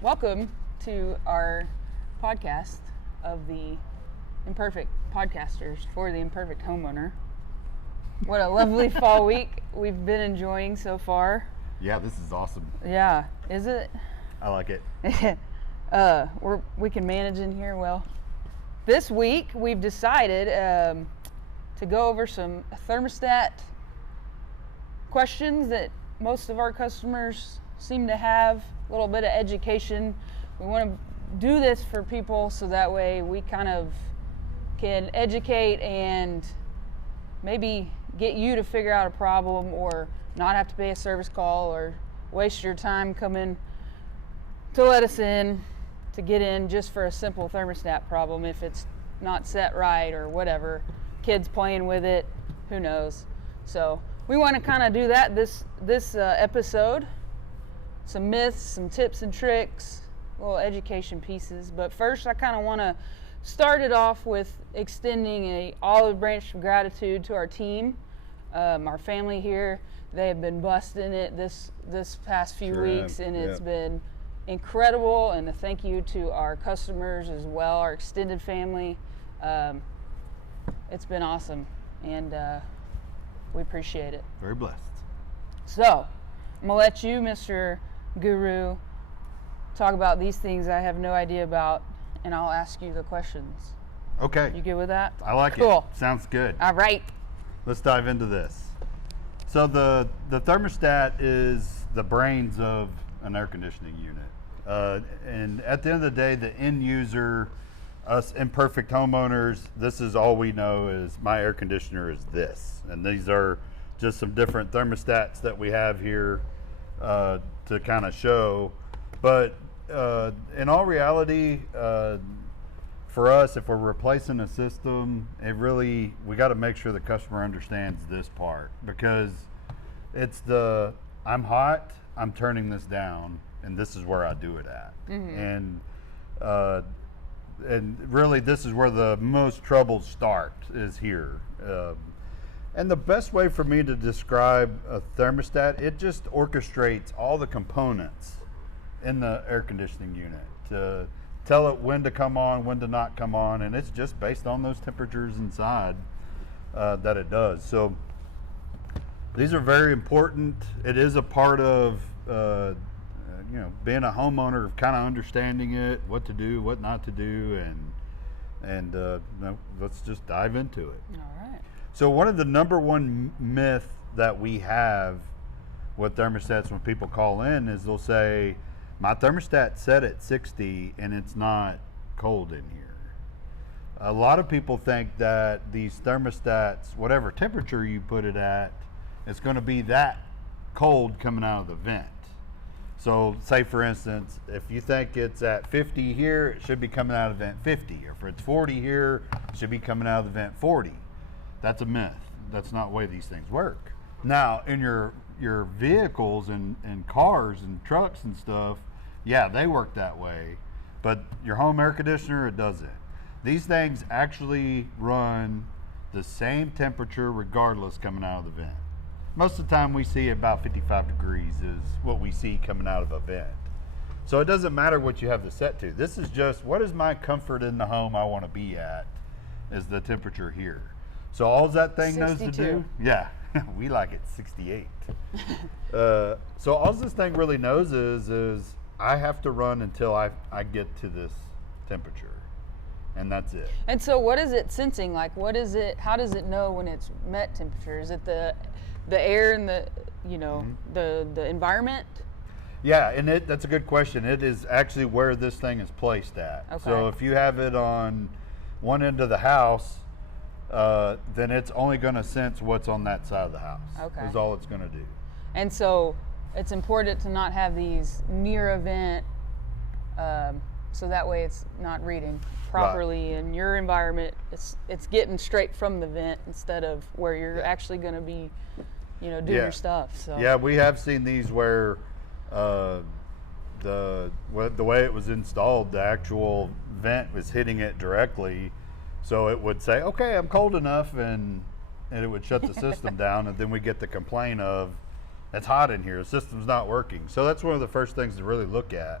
Welcome to our podcast of the Imperfect Podcasters for the Imperfect Homeowner. What a lovely fall week we've been enjoying so far. Yeah, this is awesome. Yeah, is it? I like it. We can manage in here well. This week we've decided to go over some thermostat questions that most of our customers seem to have, a little bit of education. We want to do this for people so that way we kind of can educate and maybe get you to figure out a problem or not have to pay a service call or waste your time coming to let us in to get in just for a simple thermostat problem if it's not set right or whatever. Kids playing with it, who knows. So we want to kind of do that this episode. Some myths, some tips and tricks, little education pieces. But first I kind of want to start it off with extending a olive branch of gratitude to our team, our family here. They have been busting it this past few weeks, and it's been incredible. And a thank you to our customers as well, our extended family. It's been awesome, and we appreciate it. Very blessed. So I'm gonna let you, Mr. Guru, talk about these things I have no idea about, and I'll ask you the questions. Okay. You good with that? I like it. Cool. Sounds good. All right. Let's dive into this. So the thermostat is the brains of an air conditioning unit. And at the end of the day, the end user, us imperfect homeowners, this is all we know is my air conditioner is this. And these are just some different thermostats that we have here to kind of show. But in all reality, for us, if we're replacing a system, we got to make sure the customer understands this part, because it's I'm hot, I'm turning this down, and this is where I do it at. Mm-hmm. And really this is where the most troubles start, is here. And the best way for me to describe a thermostat, it just orchestrates all the components in the air conditioning unit to tell it when to come on, when to not come on, and it's just based on those temperatures inside that it does. So these are very important. It is a part of being a homeowner, kind of understanding it, what to do, what not to do, and let's just dive into it. All right. So one of the number one myth that we have with thermostats when people call in is they'll say, my thermostat's set at 60 and it's not cold in here. A lot of people think that these thermostats, whatever temperature you put it at, it's going to be that cold coming out of the vent. So say for instance, if you think it's at 50 here, it should be coming out of vent 50. Or if it's 40 here, it should be coming out of the vent 40. That's a myth. That's not the way these things work. Now, in your vehicles and cars and trucks and stuff, yeah, they work that way. But your home air conditioner, it doesn't. These things actually run the same temperature regardless coming out of the vent. Most of the time we see about 55 degrees is what we see coming out of a vent. So it doesn't matter what you have this set to. This is just, what is my comfort in the home I want to be at, is the temperature here. So all that thing 62. knows to do, yeah, we like it 68. So all this thing really knows is I have to run until I get to this temperature, and that's it. And so what is it sensing? Like, how does it know when it's met temperature? Is it the air and the environment? Yeah, and that's a good question. It is actually where this thing is placed at. Okay. So if you have it on one end of the house, then it's only going to sense what's on that side of the house. Okay. Is all it's going to do. And so it's important to not have these near a vent, so that way it's not reading properly in your environment. It's getting straight from the vent instead of where you're actually going to be, doing your stuff. So yeah, we have seen these where the way it was installed, the actual vent was hitting it directly. So it would say, okay, I'm cold enough, and it would shut the system down, and then we get the complaint of, it's hot in here, the system's not working. So that's one of the first things to really look at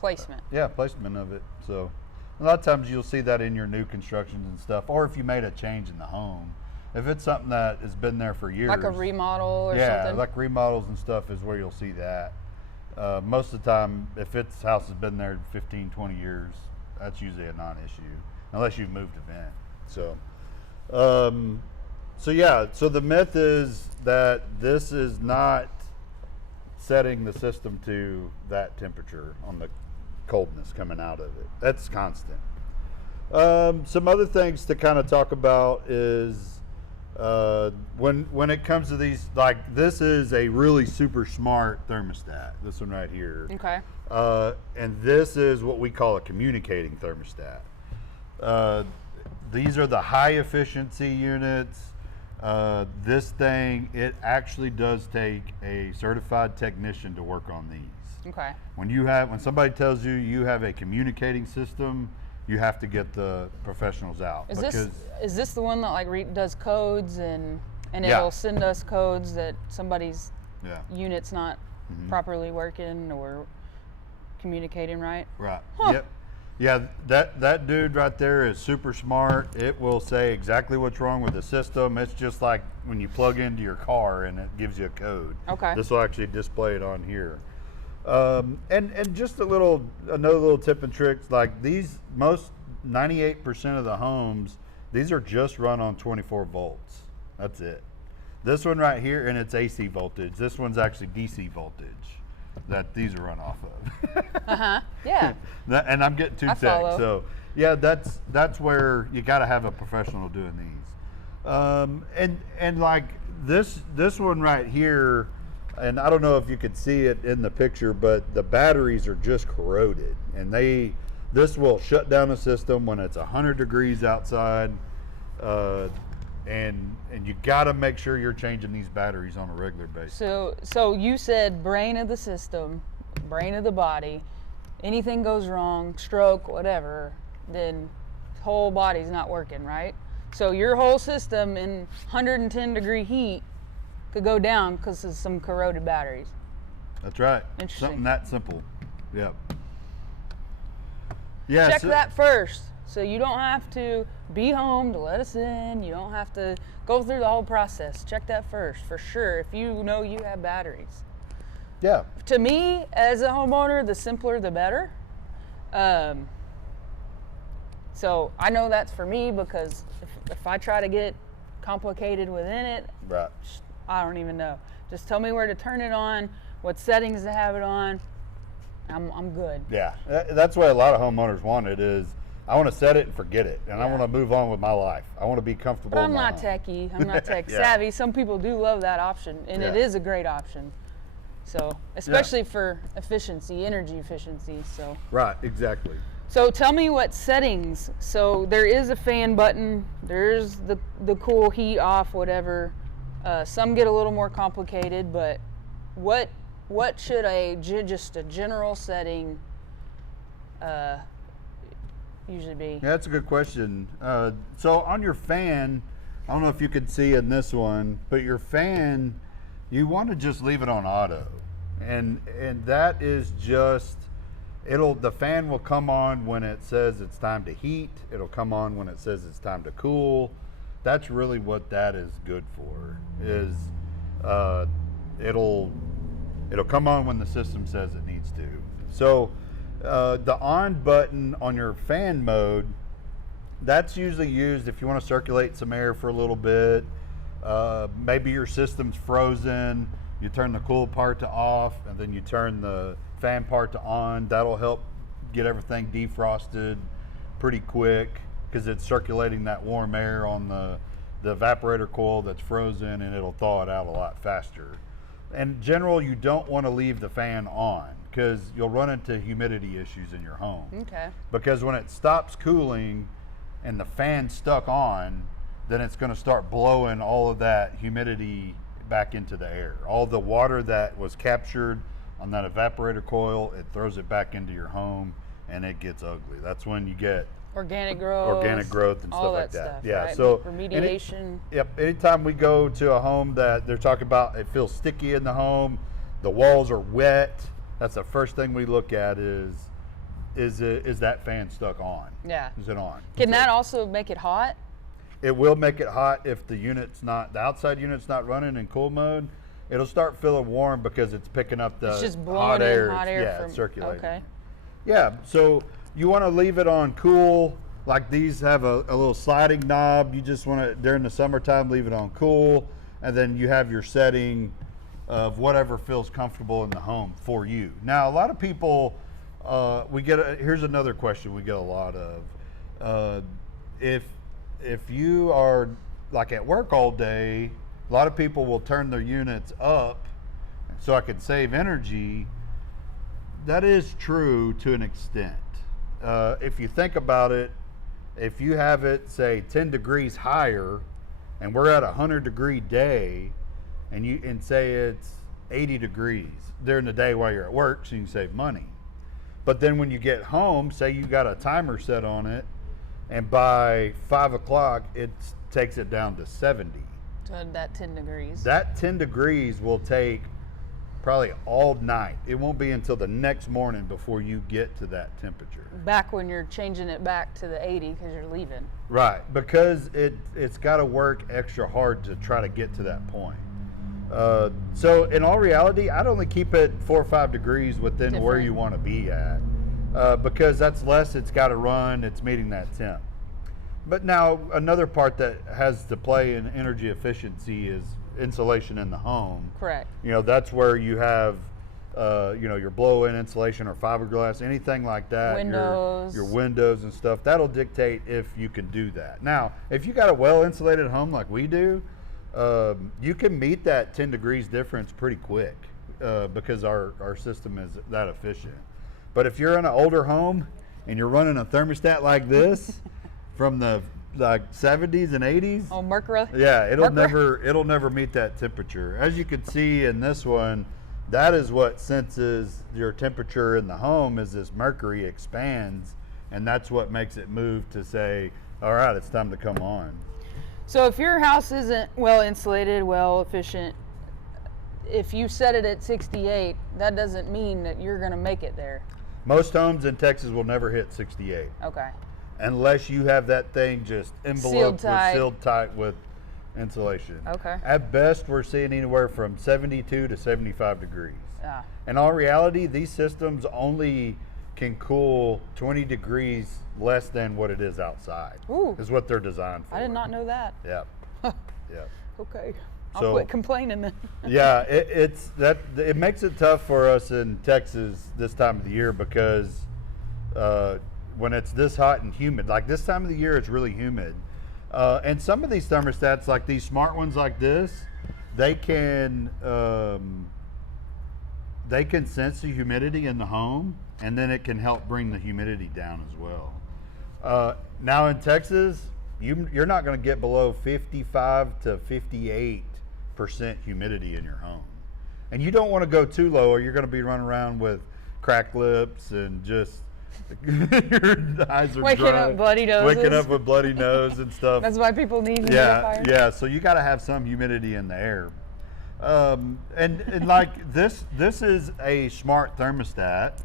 Placement. Yeah, placement of it. So a lot of times you'll see that in your new constructions and stuff, or if you made a change in the home. If it's something that has been there for years. Like a remodel or something? Yeah, like remodels and stuff is where you'll see that. Most of the time, if its house has been there 15, 20 years, that's usually a non-issue, unless you've moved a vent. So yeah, so the myth is that this is not setting the system to that temperature on the coldness coming out of it. That's constant. Some other things to kind of talk about is when it comes to these, like this is a really super smart thermostat, this one right here. Okay. And this is what we call a communicating thermostat. These are the high efficiency units. This thing, it actually does take a certified technician to work on these. Okay. When somebody tells you you have a communicating system, you have to get the professionals out. Is this the one that like does codes and Yeah. it'll send us codes that somebody's Yeah. unit's not properly working or communicating right? Right. Huh. Yep. Yeah, that dude right there is super smart. It will say exactly what's wrong with the system. It's just like when you plug into your car and it gives you a code. Okay. This will actually display it on here. And just another little tip and tricks, like these, most 98% of the homes, these are just run on 24 volts. That's it. This one right here, and it's AC voltage. This one's actually DC voltage that these are run off of. Yeah. And I'm getting too I tech. follow. So yeah, that's where you got to have a professional doing these. And like this one right here, and I don't know if you could see it in the picture, but the batteries are just corroded, and this will shut down the system when it's 100 degrees outside. And you got to make sure you're changing these batteries on a regular basis. So you said brain of the system, brain of the body. Anything goes wrong, stroke, whatever, then whole body's not working, right? So your whole system in 110 degree heat could go down because of some corroded batteries. That's right. Interesting. Something that simple. Yep. Yeah. Check that first. So you don't have to be home to let us in. You don't have to go through the whole process. Check that first for sure if you know you have batteries. Yeah. To me, as a homeowner, the simpler the better. So I know that's for me because if I try to get complicated within it, Right. I don't even know. Just tell me where to turn it on, what settings to have it on. I'm good. Yeah. That's what a lot of homeowners want. It is, I want to set it and forget it, and I want to move on with my life. I want to be comfortable. But I'm in my not home. techie. I'm not tech Yeah. savvy. Some people do love that option, and it Yeah. is a great option. So, especially for efficiency, energy efficiency. So. Right. Exactly. So tell me what settings. So there is a fan button. There's the cool heat off, whatever. Some get a little more complicated, but what should just a general setting usually be? Yeah, that's a good question. So on your fan, I don't know if you could see in this one, but your fan, you want to just leave it on auto, and that is just, the fan will come on when it says it's time to heat. It'll come on when it says it's time to cool. That's really what that is good for. Is it'll come on when the system says it needs to. So the on button on your fan mode, that's usually used if you want to circulate some air for a little bit. Maybe your system's frozen. You turn the cool part to off, and then you turn the fan part to on. That'll help get everything defrosted pretty quick because it's circulating that warm air on the evaporator coil that's frozen, and it'll thaw it out a lot faster. In general, you don't want to leave the fan on because you'll run into humidity issues in your home. Okay. Because when it stops cooling and the fan's stuck on, then it's going to start blowing all of that humidity back into the air. All the water that was captured on that evaporator coil, it throws it back into your home, and it gets ugly. That's when you get Organic growth and stuff all like that that. stuff, Yeah. right? So remediation. anytime we go to a home that they're talking about, it feels sticky in the home, the walls are wet. That's the first thing we look at is is that fan stuck on? Yeah. Is it on? Can that also make it hot? It will make it hot if the outside unit's not running in cool mode. It'll start feeling warm because it's picking up the It's just blowing hot air. in hot air Yeah, from it's circulating. Okay. Yeah, so you want to leave it on cool. Like these have a little sliding knob. You just want to, during the summertime, leave it on cool. And then you have your setting of whatever feels comfortable in the home for you. Now, a lot of people, here's another question we get a lot of. If you are like at work all day, a lot of people will turn their units up so I can save energy. That is true to an extent. If you think about it, if you have it say 10 degrees higher and we're at a 100-degree day and say it's 80 degrees during the day while you're at work, so you can save money. But then when you get home, say you got a timer set on it, and by 5 o'clock, it takes it down to 70. So that 10 degrees. That 10 degrees will take probably all night. It won't be until the next morning before you get to that temperature. Back when you're changing it back to the 80 because you're leaving. Right, because it's got to work extra hard to try to get to that point. So in all reality, I'd only keep it 4 or 5 degrees within where you want to be at. Because that's less it's got to run, it's meeting that temp. But now another part that has to play in energy efficiency is insulation in the home. Correct. You know, that's where you have, your blow-in insulation or fiberglass, anything like that. Windows. Your windows and stuff. That'll dictate if you can do that. Now, if you got a well-insulated home like we do, you can meet that 10 degrees difference pretty quick because our system is that efficient. But if you're in an older home and you're running a thermostat like this from the 70s and 80s, Mercury. yeah, it'll never meet that temperature. As you can see in this one, that is what senses your temperature in the home. Is this mercury expands, and that's what makes it move to say, all right, it's time to come on. So if your house isn't well insulated, well efficient, if you set it at 68, that doesn't mean that you're going to make it there. Most homes in Texas will never hit 68. Okay. Unless you have that thing just enveloped sealed tight with insulation. Okay. At best, we're seeing anywhere from 72 to 75 degrees. Yeah. In all reality, these systems only can cool 20 degrees less than what it is outside. Ooh. Is what they're designed for. I did not know that. Yeah. Yeah. Okay. I'll So- quit complaining then. Yeah, it makes it tough for us in Texas this time of the year because when it's this hot and humid, like this time of the year, it's really humid. And some of these thermostats, like these smart ones like this, they can sense the humidity in the home, and then it can help bring the humidity down as well. Now in Texas, you're not going to get below 55 to 58% humidity in your home. And you don't want to go too low or you're going to be running around with cracked lips and just your eyes are Waking dry, up bloody noses. waking up with bloody nose and stuff. That's why people need Yeah, humidifier. yeah. So you got to have some humidity in the air. And like this is a smart thermostat,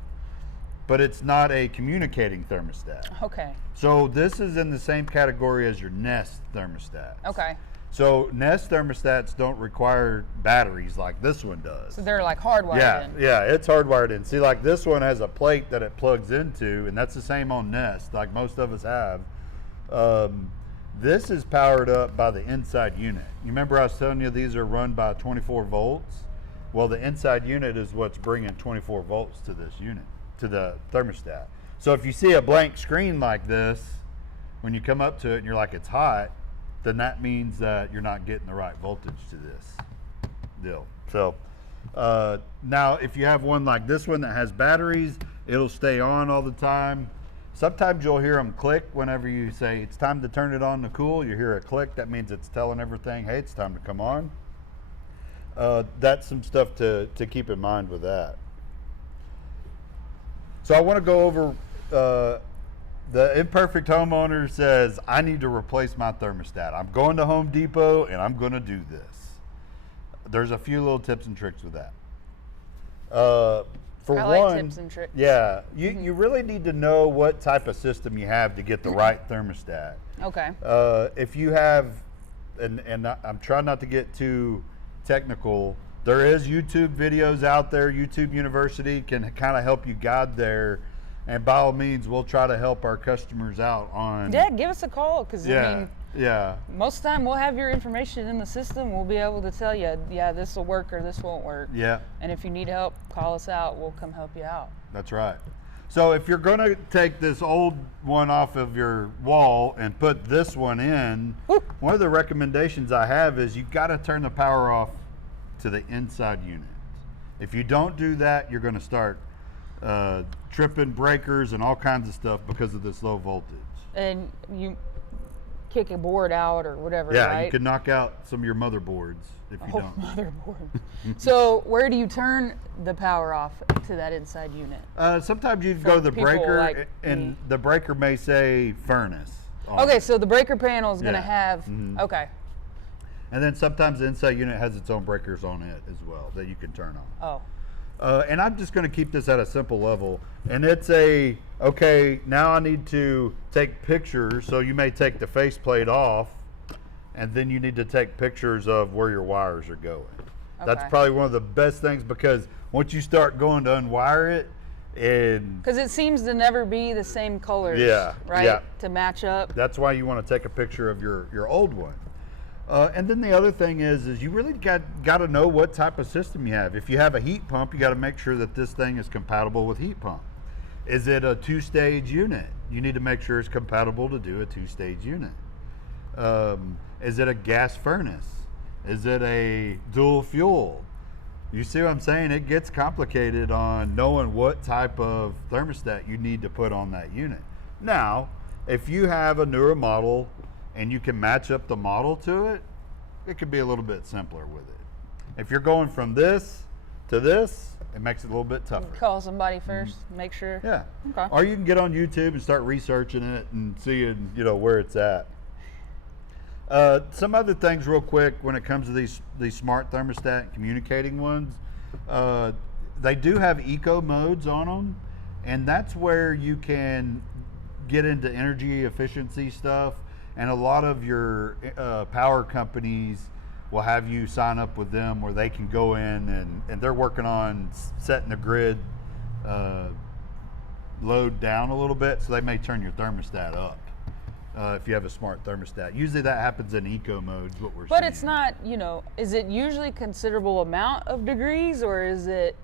but it's not a communicating thermostat. Okay. So this is in the same category as your Nest thermostat. Okay. So Nest thermostats don't require batteries like this one does. So they're like hardwired in. Yeah, it's hardwired in. See, like this one has a plate that it plugs into, and that's the same on Nest, like most of us have. This is powered up by the inside unit. You remember I was telling you these are run by 24 volts? Well, the inside unit is what's bringing 24 volts to this unit, to the thermostat. So if you see a blank screen like this, when you come up to it and you're like, it's hot, then that means that you're not getting the right voltage to this deal. So now if you have one like this one that has batteries, it'll stay on all the time. Sometimes you'll hear them click whenever you say it's time to turn it on to cool. You hear a click, that means it's telling everything, hey, it's time to come on. That's some stuff to keep in mind with that. So I want to go over the imperfect homeowner says, I need to replace my thermostat. I'm going to Home Depot and I'm going to do this. There's a few little tips and tricks with that. for I like one, tips and tricks. yeah, you really need to know what type of system you have to get the right thermostat. Okay. If you have, and I'm trying not to get too technical, there is YouTube videos out there. YouTube University can kind of help you guide there, and by all means, we'll try to help our customers out on. Yeah, give us a call, because Yeah, I mean, yeah, most of the time we'll have your information in the system. We'll be able to tell you, yeah, this will work or this won't work. yeah. And if you need help, call us out. We'll come help you out. That's right. So if you're going to take this old one off of your wall and put this one in, Woo. one of the recommendations I have is you've got to turn the power off to the inside unit. If you don't do that, you're going to start tripping breakers and all kinds of stuff because of this low voltage. And you kick a board out or whatever, Yeah, right? you can knock out some of your motherboards if you Oh, don't. motherboard. So where do you turn the power off to that inside unit? Sometimes you go to the people breaker like and me. the breaker may say furnace on Okay, it. so the breaker panel is going to Yeah. have, Mhm. okay. And then sometimes the inside unit has its own breakers on it as well that you can turn on. Oh, And I'm just going to keep this at a simple level. And it's okay, now I need to take pictures. So you may take the faceplate off, and then you need to take pictures of where your wires are going. That's Okay. probably one of the best things, because once you start going to unwire it, and because it seems to never be the same colors, Yeah, right? yeah. To match up. that's why you want to take a picture of your old one. And then the other thing is you really got to know what type of system you have. If you have a heat pump, you got to make sure that this thing is compatible with heat pump. Is it a 2-stage unit? You need to make sure it's compatible to do a 2-stage unit. Is it a gas furnace? Is it a dual fuel? You see what I'm saying? It gets complicated on knowing what type of thermostat you need to put on that unit. Now, if you have a newer model and you can match up the model to it, it could be a little bit simpler with it. If you're going from this to this, it makes it a little bit tougher. Call somebody first, make sure. Yeah. Okay. Or you can get on YouTube and start researching it and seeing, where it's at. Some other things real quick when it comes to these smart thermostat and communicating ones. They do have eco modes on them, and that's where you can get into energy efficiency stuff. And a lot of your power companies will have you sign up with them where they can go in and they're working on setting the grid load down a little bit, so they may turn your thermostat up if you have a smart thermostat. Usually that happens in eco mode, is what we're seeing. But it's not, is it usually considerable amount of degrees, or is it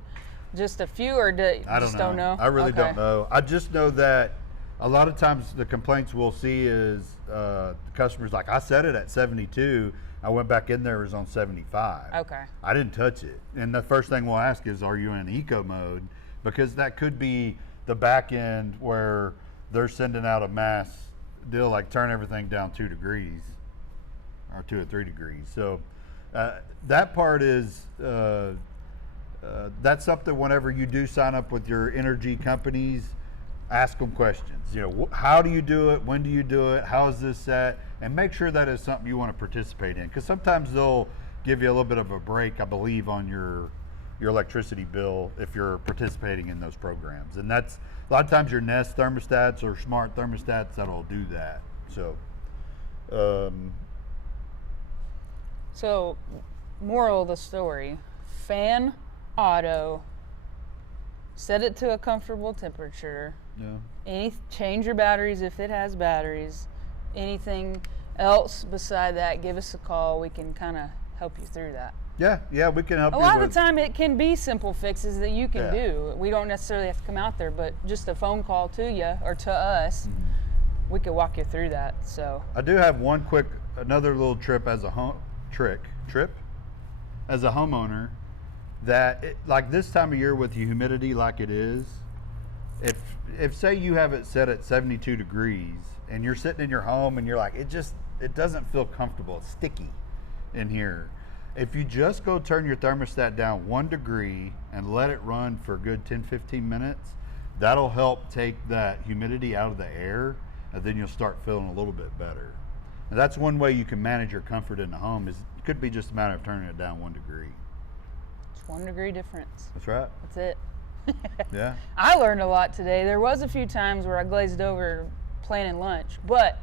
just a few, or I don't know? I really Okay. don't know. I just know that a lot of times the complaints we'll see is the customers like, I set it at 72. I went back in there, it was on 75. Okay. I didn't touch it. And the first thing we'll ask is, are you in eco mode? Because that could be the back end where they're sending out a mass deal, like turn everything down 2 degrees or 2 or 3 degrees. So that part is, that's something whenever you do sign up with your energy companies, ask them questions. How do you do it? When do you do it? How is this set? And make sure that is something you want to participate in, because sometimes they'll give you a little bit of a break, I believe, on your electricity bill if you're participating in those programs. And that's a lot of times your Nest thermostats or smart thermostats that'll do that. So, moral of the story: fan auto, set it to a comfortable temperature. Yeah. Change your batteries if it has batteries. Anything else beside that, give us a call. We can kind of help you through that. Yeah, we can help A you lot with of the time it can be simple fixes that you can Yeah. do. We don't necessarily have to come out there, but just a phone call to you or to us, we could walk you through that. So I do have another little trip as a as a homeowner, that like this time of year with the humidity like it is, if say you have it set at 72 degrees and you're sitting in your home and you're like, it doesn't feel comfortable, it's sticky in here. If you just go turn your thermostat down 1 degree and let it run for a good 10-15 minutes, that'll help take that humidity out of the air, and then you'll start feeling a little bit better. And that's one way you can manage your comfort in the home. It could be just a matter of turning it down 1 degree. it's 1 degree difference. That's right. That's it. Yeah. I learned a lot today. There was a few times where I glazed over planning lunch, but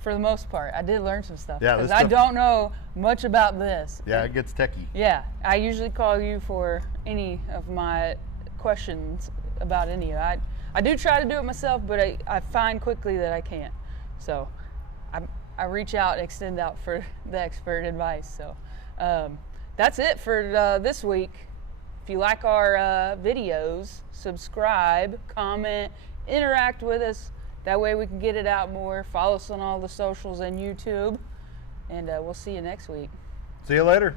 for the most part, I did learn some stuff. Yeah, because this I stuff- don't know much about this. Yeah, it gets techie. Yeah, I usually call you for any of my questions about any of it. I do try to do it myself, but I find quickly that I can't. So I reach out and extend out for the expert advice. So that's it for this week. If you like our videos, subscribe, comment, interact with us. That way we can get it out more. Follow us on all the socials and YouTube. And we'll see you next week. See you later.